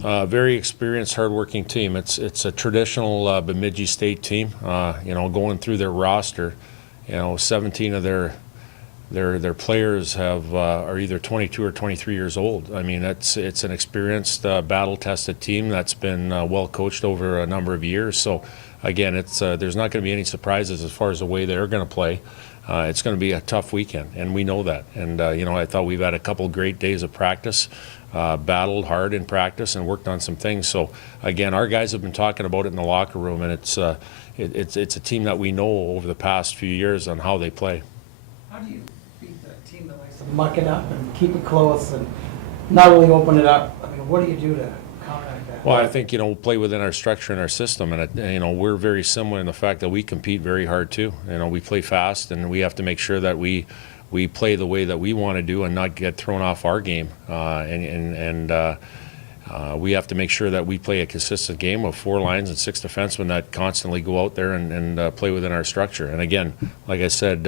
Very experienced, hardworking team. It's a traditional Bemidji State team. Going through their roster, 17 of their players are either 22 or 23 years old. I mean, it's an experienced, battle-tested team that's been well coached over a number of years. So, again, there's not going to be any surprises as far as the way they're going to play. It's going to be a tough weekend, and we know that. And I thought we've had a couple great days of practice. Battled hard in practice and worked on some things. So again, our guys have been talking about it in the locker room, and it's a team that we know over the past few years on how they play. How do you beat a team that likes to muck it up and keep it close and not really open it up? I mean, what do you do to counteract that? Well, I think we'll play within our structure and our system, and we're very similar in the fact that we compete very hard too. We play fast, and we have to make sure that we play the way that we want to do and not get thrown off our game. We have to make sure that we play a consistent game of 4 lines and 6 defensemen that constantly go out there and play within our structure. And again, like I said,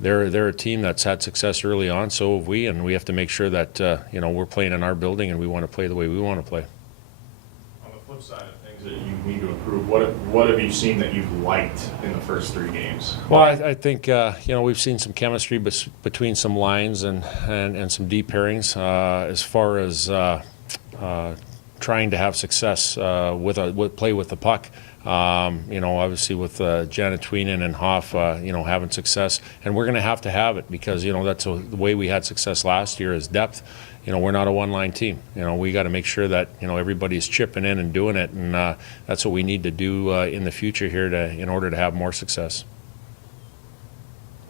they're a team that's had success early on, so have we, and we have to make sure that we're playing in our building and we want to play the way we want to play. On the flip side of things that you need to improve, what have you seen that you've liked in the first 3 games? Well, I think we've seen some chemistry between some lines and some deep pairings as far as trying to have success with play with the puck. Obviously with Janet Tweenan and Hoff, having success, and we're going to have it because that's the way we had success last year is depth. We're not a one-line team. We got to make sure that everybody's chipping in and doing it, and that's what we need to do in the future here in order to have more success.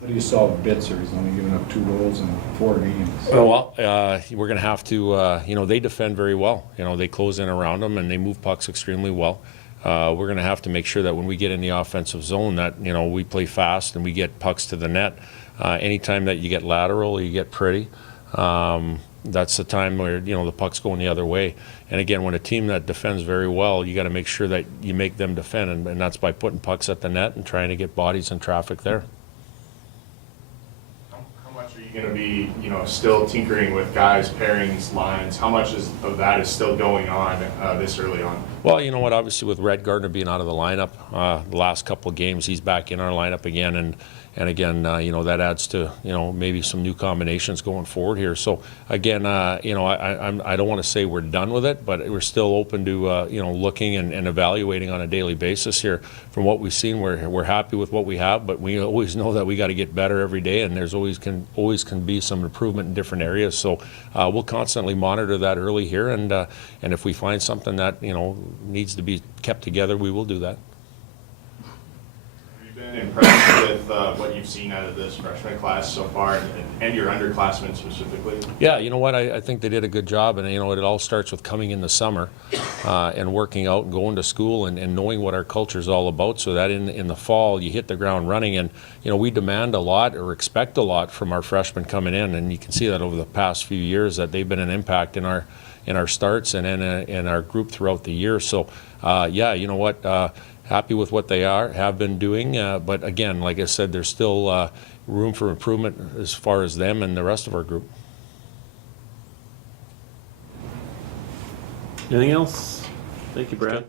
How do you solve Bitzer? He's only given up 2 goals in 4 games. Well, we're going to have to. They defend very well. They close in around them and they move pucks extremely well. We're going to have to make sure that when we get in the offensive zone that we play fast and we get pucks to the net. Anytime that you get lateral, you get pretty. That's the time where the puck's going the other way. And again, when a team that defends very well, you got to make sure that you make them defend, and that's by putting pucks at the net and trying to get bodies and traffic there. How much are you going to be, still tinkering with guys, pairings, lines? How much of that is still going on this early on? Well, you know what? Obviously, with Red Gardner being out of the lineup, the last couple of games, he's back in our lineup again, and again, that adds to maybe some new combinations going forward here. So again, I don't want to say we're done with it, but we're still open to looking and evaluating on a daily basis here. From what we've seen, we're happy with what we have, but we always know that we got to get better every day, and there's always can be some improvement in different areas. So we'll constantly monitor that early here, and if we find something that needs to be kept together, we will do that. Have you been impressed with what you've seen out of this freshman class so far, and your underclassmen specifically? Yeah, you know what? I think they did a good job, and it all starts with coming in the summer and working out and going to school and knowing what our culture is all about, so that in the fall you hit the ground running. And we demand a lot or expect a lot from our freshmen coming in, and you can see that over the past few years that they've been an impact in our starts and in our group throughout the year. So yeah, you know what? Happy with what they have been doing, but again, like I said, there's still room for improvement as far as them and the rest of our group. Anything else? Thank you, Brad.